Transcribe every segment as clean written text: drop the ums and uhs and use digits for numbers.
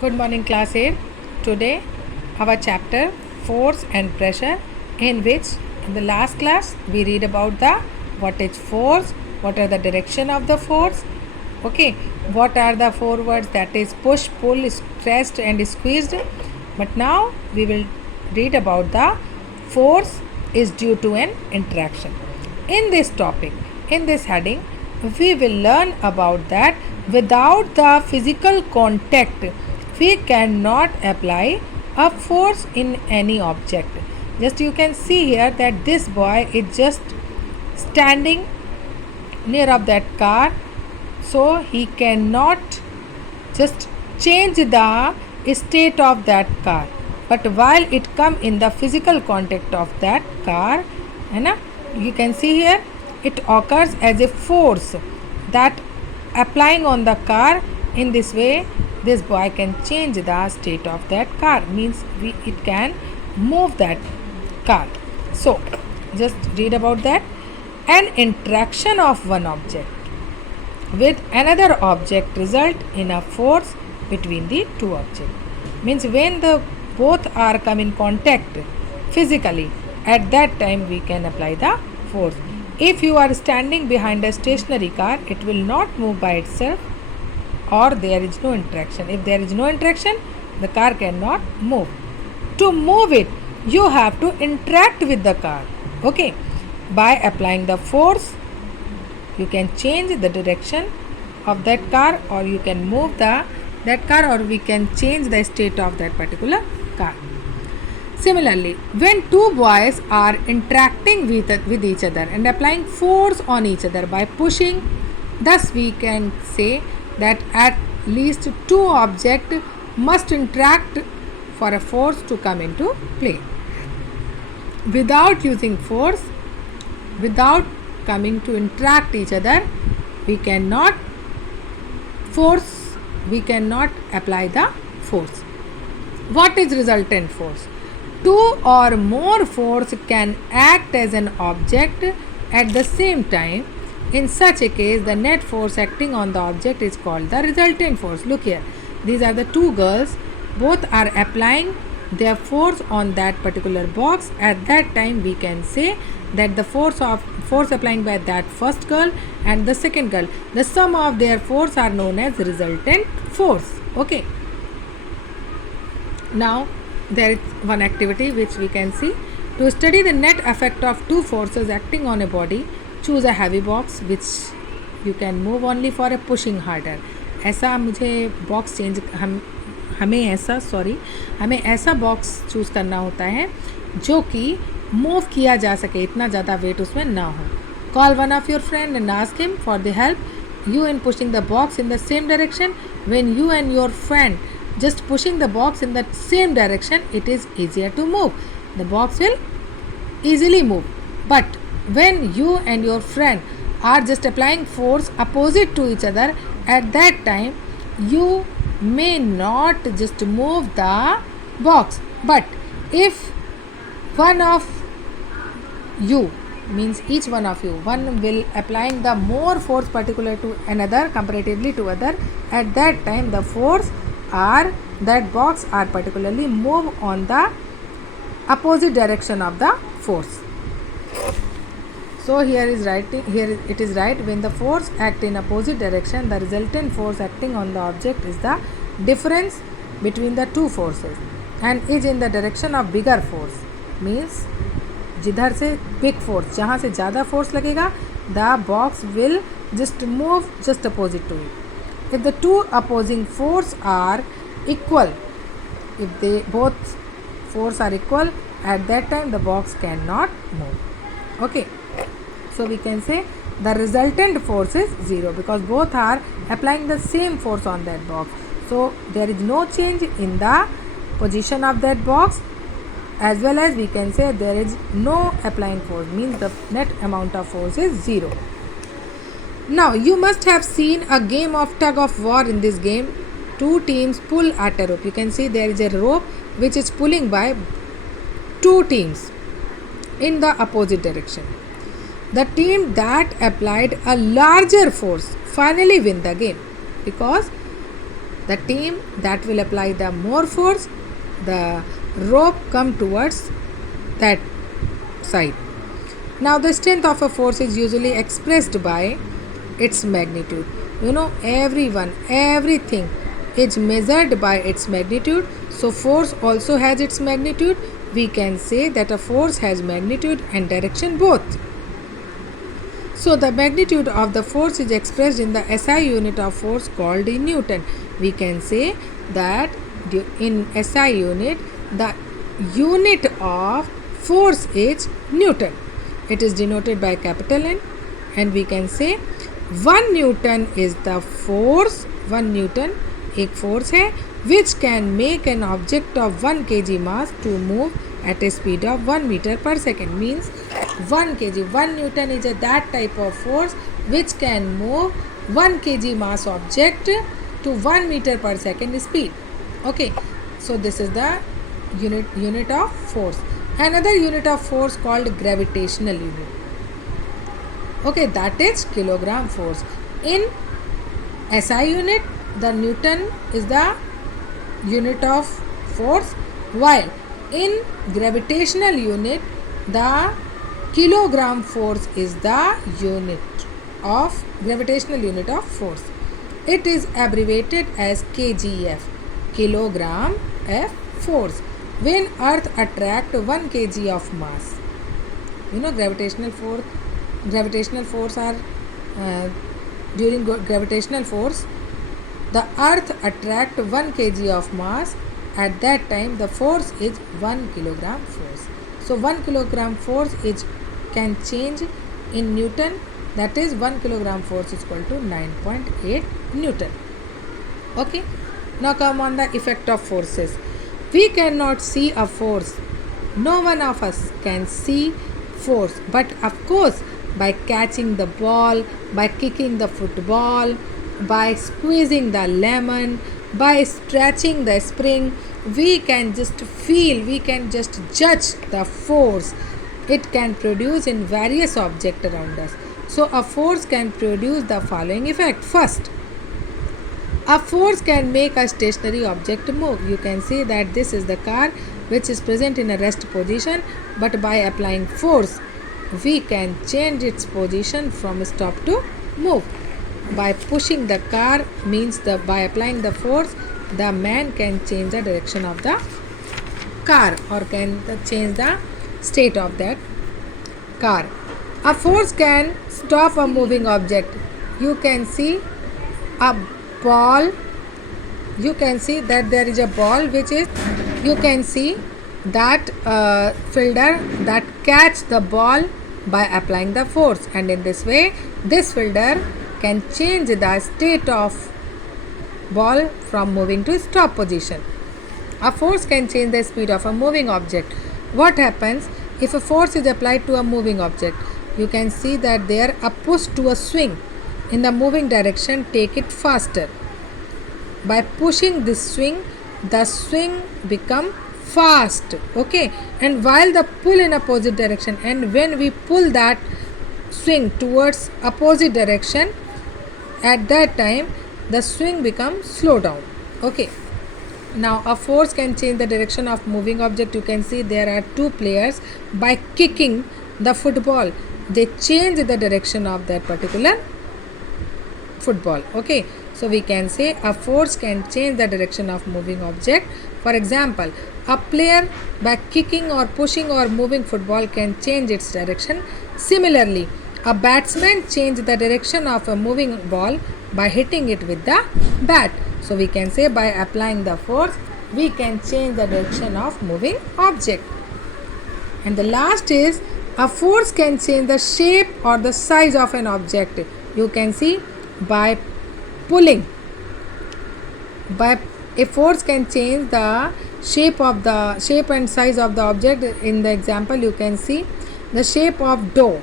Good morning, class 8. Today, our chapter Force and Pressure, in which in the last class we read about the what is force, what are the direction of the force, okay, what are the four words that is push, pull, stressed, and squeezed. But now we will read about the force is due to an interaction. In this topic, in this heading, we will learn about that without the physical contact we cannot apply a force in any object. Just you can see here that this boy is just standing near of that car, so he cannot just change the state of that car, but while it come in the physical contact of that car, you can see here it occurs as a force that applying on the car. In this way this boy can change the state of that car, means it can move that car. So just read about that. An interaction of one object with another object result in a force between the two objects, means when the both are come in contact physically, at that time we can apply the force. If you are standing behind a stationary car, it will not move by itself, or there is no interaction. If there is no interaction, the car cannot move. To move it, you have to interact with the car, okay. By applying the force, you can change the direction of that car, or you can move that car, or we can change the state of that particular car. Similarly, when two boys are interacting with each other and applying force on each other by pushing, thus we can say that at least two objects must interact for a force to come into play. Without using force, without coming to interact each other, we cannot apply the force. What is resultant force? Two or more force can act as an object at the same time. In such a case, the net force acting on the object is called the resultant force. Look here, these are the two girls, both are applying their force on that particular box. At that time we can say that the force applying by that first girl and the second girl, the sum of their force are known as resultant force, okay. Now there is one activity which we can see. To study the net effect of two forces acting on a body, choose a heavy box which you can move only for a pushing harder. ऐसा मुझे box change हमें ऐसा box choose करना होता है जो कि move किया जा सके, इतना ज़्यादा वेट उसमें ना हो. Call one of your friend and ask him for the help you in pushing the box in the same direction. When you and your friend just pushing the box in the same direction, it is easier to move. The box will easily move. But when you and your friend are just applying force opposite to each other, at that time you may not just move the box. But if one of you, means each one of you, one will applying the more force particular to another comparatively to other, at that time the force or that box are particularly move on the opposite direction of the force. So here it is right, when the force act in opposite direction, the resultant force acting on the object is the difference between the two forces and is in the direction of bigger force. Means जिधर से big force, जहाँ से ज़्यादा force लगेगा, the box will just move just opposite to it. If the two opposing force are equal, if they both force are equal, at that time the box cannot move, okay. So we can say the resultant force is 0 because both are applying the same force on that box. So there is no change in the position of that box, as well as we can say there is no applying force, means the net amount of force is 0. Now you must have seen a game of tug of war. In this game, two teams pull at a rope. You can see there is a rope which is pulling by two teams in the opposite direction. The team that applied a larger force finally win the game, because The team that will apply the more force, the rope come towards that side. Now the strength of a force is usually expressed by its magnitude. Everything is measured by its magnitude. So force also has its magnitude. We can say that a force has magnitude and direction both. So the magnitude of the force is expressed in the SI unit of force called in Newton. We can say that in SI unit, the unit of force is Newton. It is denoted by capital N, and we can say 1 Newton is the force. 1 Newton एक force है which can make an object of 1 kg mass to move at a speed of 1 meter per second. Means 1 kg, 1 Newton is that type of force which can move 1 kg mass object to 1 meter per second speed. Okay, so this is the unit of force. Another unit of force called gravitational unit. Okay, that is kilogram force. In SI unit, the Newton is the unit of force, while in gravitational unit, the kilogram force is the unit of gravitational unit of force. It is abbreviated as kgf, kilogram f force. When earth attract 1 kg of mass, gravitational force are during gravitational force, the earth attract 1 kg of mass. At that time the force is 1 kilogram force. So 1 kilogram force can change in Newton, that is 1 kilogram force is equal to 9.8 Newton. Okay, now come on the effect of forces. We cannot see a force. No one of us can see force, but of course by catching the ball, by kicking the football, by squeezing the lemon, by stretching the spring, we can just feel, we can just judge the force it can produce in various objects around us. So a force can produce the following effect. First, a force can make a stationary object move. You can see that this is the car which is present in a rest position, but by applying force we can change its position from stop to move. By pushing the car means by applying the force, the man can change the direction of the car or can change the state of that car. A force can stop a moving object. You can see a ball. You can see that there is a ball which is, you can see that fielder that catch the ball by applying the force, and in this way this fielder can change the state of ball from moving to stop position. A force can change the speed of a moving object. What happens if a force is applied to a moving object? You can see that there a push to a swing in the moving direction take it faster. By pushing this swing, the swing become fast. Okay, and while the pull in opposite direction, and when we pull that swing towards opposite direction, at that time the swing becomes slow down. Okay, now a force can change the direction of moving object. You can see there are two players. By kicking the football, they change the direction of that particular football. Okay, so we can say a force can change the direction of moving object. For example, a player by kicking or pushing or moving football can change its direction. Similarly, a batsman changes the direction of a moving ball by hitting it with the bat. So we can say by applying the force we can change the direction of moving object. And the last is a force can change the shape or the size of an object. You can see by pulling, by a force can change the shape and size of the object. In the example you can see the shape of dough,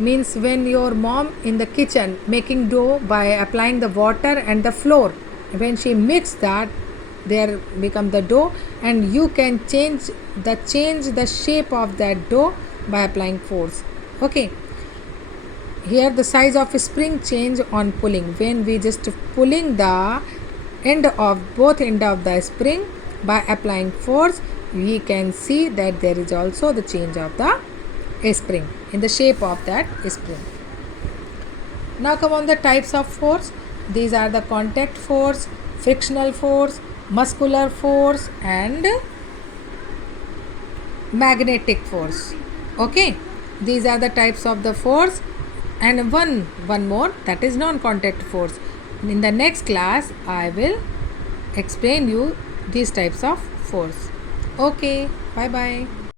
means when your mom in the kitchen making dough, by applying the water and the flour, when she mix that, there become the dough, and you can change the shape of that dough by applying force. Okay, here the size of spring change on pulling. When we just pulling the end of both end of the spring by applying force, we can see that there is also the change of the spring in the shape of that spring. Now come on the types of force. These are the contact force, frictional force, muscular force and magnetic force. Okay, these are the types of the force, and one more, that is non contact force. In the next class I will explain you these types of force. Okay, bye bye.